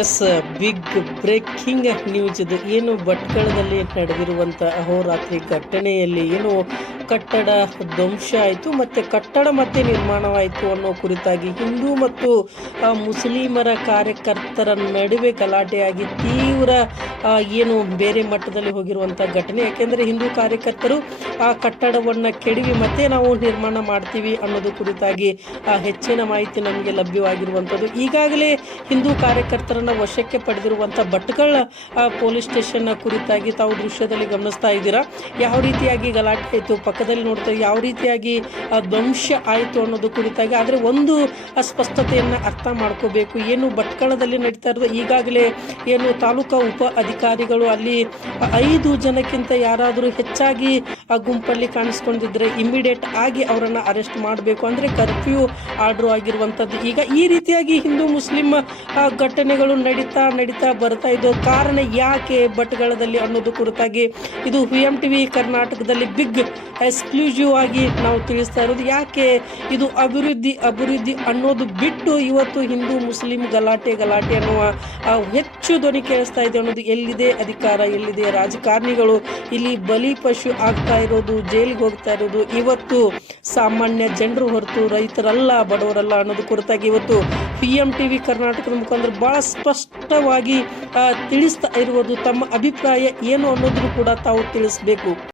S, big breaking news ಇದು. ಏನು ಭಟ್ಕಳದಲ್ಲಿ ನಡೆದಿರುವಂಥ ಅಹೋರಾತ್ರಿ ಘಟನೆಯಲ್ಲಿ ಏನು ಕಟ್ಟಡ ಧ್ವಂಸ ಆಯಿತು ಮತ್ತು ಕಟ್ಟಡ ಮತ್ತೆ ನಿರ್ಮಾಣವಾಯಿತು ಅನ್ನೋ ಕುರಿತಾಗಿ ಹಿಂದೂ ಮತ್ತು ಮುಸ್ಲಿಮರ ಕಾರ್ಯಕರ್ತರ ನಡುವೆ ಗಲಾಟೆಯಾಗಿ ತೀವ್ರ ಏನು ಬೇರೆ ಮಟ್ಟದಲ್ಲಿ ಹೋಗಿರುವಂಥ ಘಟನೆ. ಯಾಕೆಂದರೆ ಹಿಂದೂ ಕಾರ್ಯಕರ್ತರು ಆ ಕಟ್ಟಡವನ್ನು ಕೆಡವಿ ಮತ್ತೆ ನಾವು ನಿರ್ಮಾಣ ಮಾಡ್ತೀವಿ ಅನ್ನೋದು ಕುರಿತಾಗಿ ಹೆಚ್ಚಿನ ಮಾಹಿತಿ ನಮಗೆ ಲಭ್ಯವಾಗಿರುವಂಥದ್ದು. ಈಗಾಗಲೇ ಹಿಂದೂ ಕಾರ್ಯಕರ್ತರನ್ನು ವಶಕ್ಕೆ ಪಡೆದಿರುವಂಥ ಭಟ್ಕಳ ಪೊಲೀಸ್ ಸ್ಟೇಷನ್ ಕುರಿತಾಗಿ ತಾವು ದೃಶ್ಯದಲ್ಲಿ ಗಮನಿಸ್ತಾ ಇದ್ದೀರಾ. ಯಾವ ರೀತಿಯಾಗಿ ಗಲಾಟೆ ಆಯಿತು, ಪಕ್ಕದಲ್ಲಿ ನೋಡ್ತಾ ಯಾವ ರೀತಿಯಾಗಿ ಧ್ವಂಸ ಆಯಿತು ಅನ್ನೋದು ಕುರಿತಾಗಿ. ಆದರೆ ಒಂದು ಸ್ಪಷ್ಟತೆಯನ್ನು ಅರ್ಥ ಮಾಡ್ಕೋಬೇಕು. ಏನು ಭಟ್ಕಳದಲ್ಲಿ ನಡೀತಾ ಇರೋದು, ಈಗಾಗಲೇ ಏನು ತಾಲೂಕಾ ಉಪ ಅಧಿಕಾರಿಗಳು ಅಲ್ಲಿ 5 ಜನಕ್ಕಿಂತ ಯಾರಾದರೂ ಹೆಚ್ಚಾಗಿ ಆ ಗುಂಪಲ್ಲಿ ಕಾಣಿಸ್ಕೊಂಡಿದ್ರೆ ಇಮಿಡಿಯೇಟ್ ಆಗಿ ಅವರನ್ನು ಅರೆಸ್ಟ್ ಮಾಡಬೇಕು, ಅಂದರೆ ಕರ್ಫ್ಯೂ ಆರ್ಡರ್ ಆಗಿರುವಂಥದ್ದು. ಈಗ ಈ ರೀತಿಯಾಗಿ ಹಿಂದೂ ಮುಸ್ಲಿಂ ಘಟನೆಗಳು ನಡೀತಾ ಬರ್ತಾ ಇದ್ದು ಕಾರಣ ಯಾಕೆ ಭಟ್ಕಳದಲ್ಲಿ ಅನ್ನೋದು ಕುರಿತಾಗಿ ಇದು VMTV ಕರ್ನಾಟಕದಲ್ಲಿ ಬಿಗ್ ಎಕ್ಸ್ಕ್ಲೂಸಿವ್ ಆಗಿ ನಾವು ತಿಳಿಸ್ತಾ ಇರೋದು. ಯಾಕೆ ಇದು ಅಭಿವೃದ್ಧಿ ಅನ್ನೋದು ಬಿಟ್ಟು ಇವತ್ತು ಹಿಂದೂ ಮುಸ್ಲಿಂ ಗಲಾಟೆ ಅನ್ನುವ ಹೆಚ್ಚು ಧ್ವನಿ ಕೇಳಿಸ್ತಾ ಇದೆ ಅನ್ನೋದು. ಎಲ್ಲಿದೆ ಅಧಿಕಾರ, ಎಲ್ಲಿದೆ ರಾಜಕಾರಣಿಗಳು, ಇಲ್ಲಿ ಬಲಿ ಪಶು ಆಗ್ತಾ ಇರೋದು, ಜೈಲಿಗೆ ಹೋಗ್ತಾ ಇರೋದು ಇವತ್ತು ಸಾಮಾನ್ಯ ಜನರು ಹೊರತು ರೈತರಲ್ಲ, ಬಡವರಲ್ಲ ಅನ್ನೋದು ಕುರಿತಾಗಿ ಇವತ್ತು VMTV ಕರ್ನಾಟಕದ ಮುಖಾಂತರ ಬಹಳ ಸ್ಪಷ್ಟವಾಗಿ ತಿಳಿಸ್ತಾ ಇರುವುದು. ತಮ್ಮ ಅಭಿಪ್ರಾಯ ಏನು ಅನ್ನೋದನ್ನು ಕೂಡ ತಾವು ತಿಳಿಸಬೇಕು.